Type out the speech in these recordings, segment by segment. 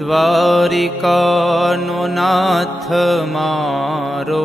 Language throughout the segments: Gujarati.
द्वारिका नो नाथ मारो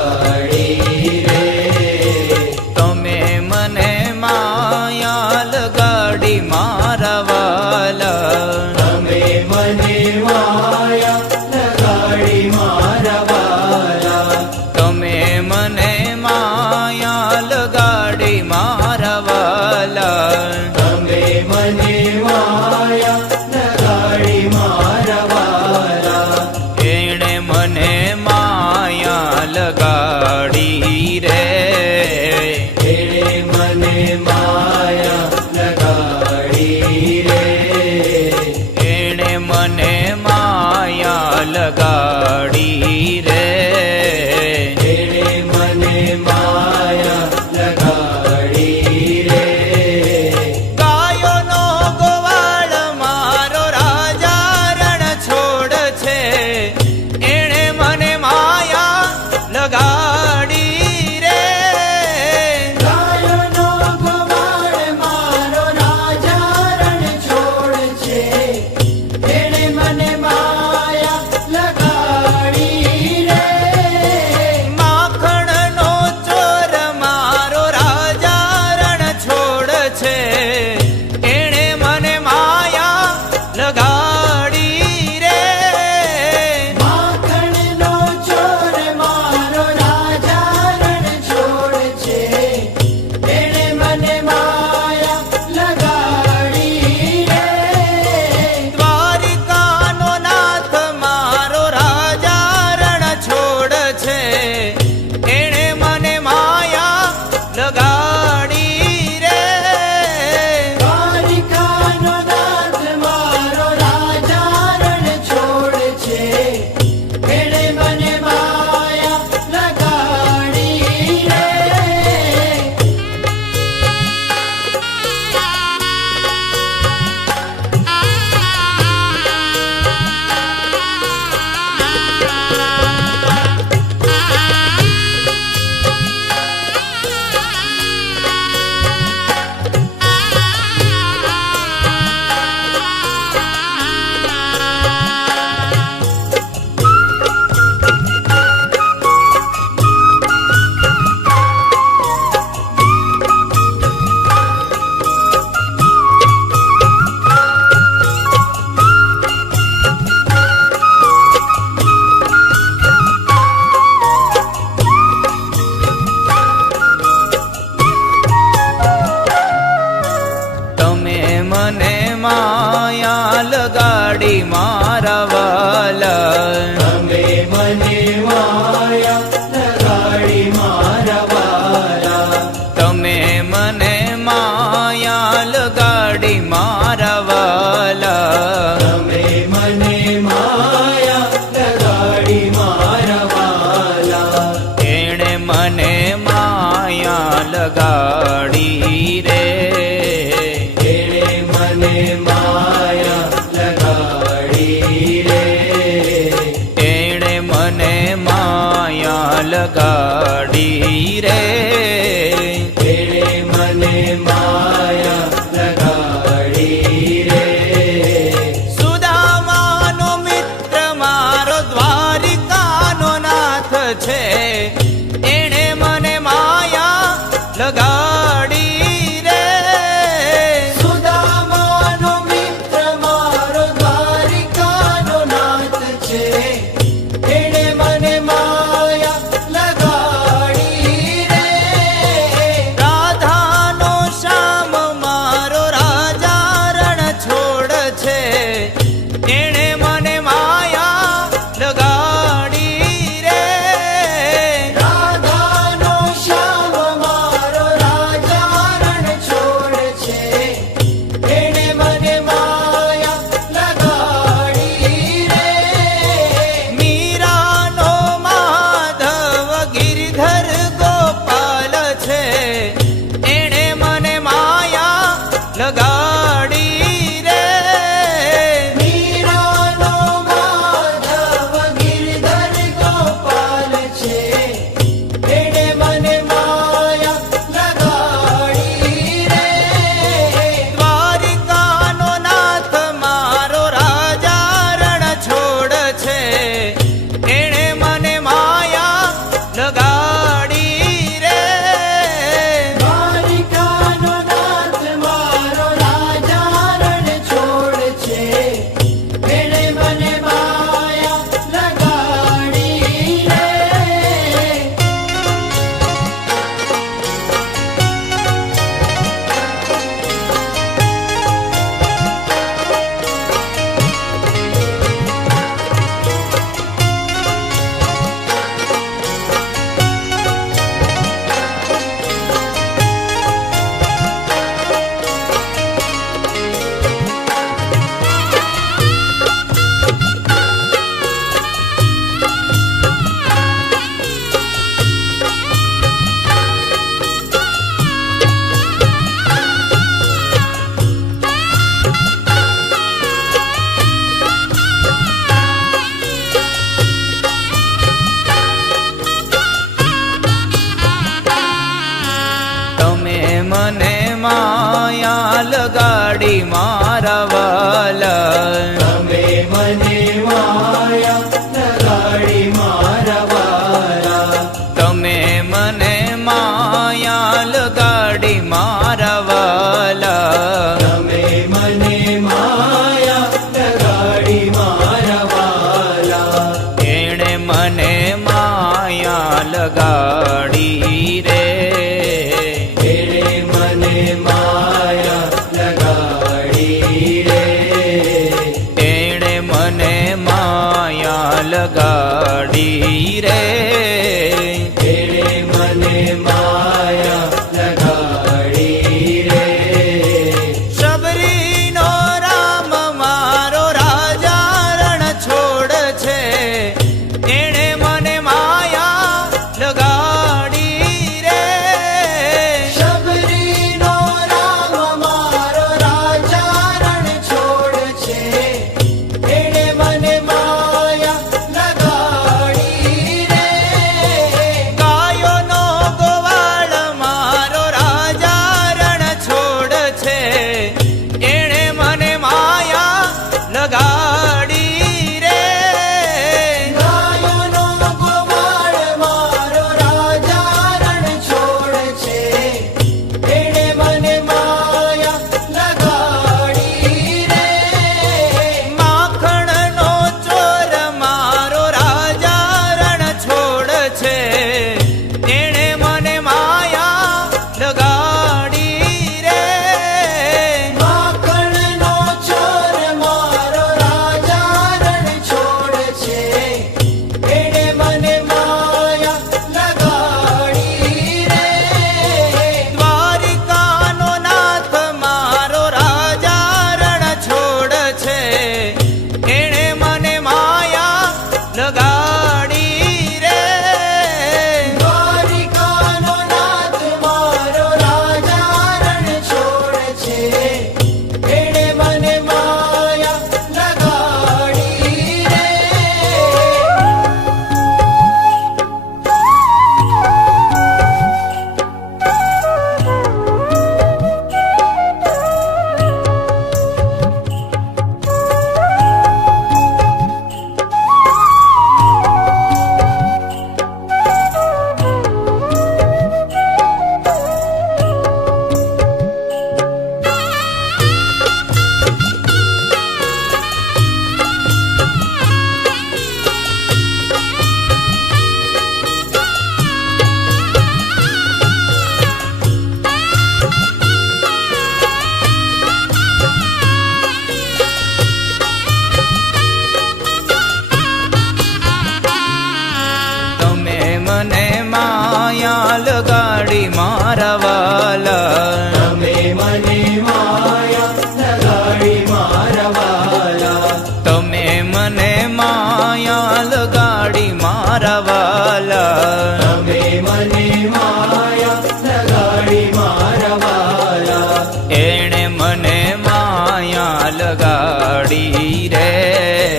લગાડી મારા વાલા તમે મને માયા લગાડી મારા વાલા તમે મને માયા લગાડી મારા વાલા તમે મને માયા લગાડી મારા વાલા એણે મને માયા લગાડી રે. લગાડી રે મને માયા લગાડી રે મારા વાલા તમે મને માયા લગાડી મારા વાલા તમે મને માયા લગાડી મારા વાલા તમે મને માયા લગાડી મારા વાલા એણે મને માયા લગાડી રે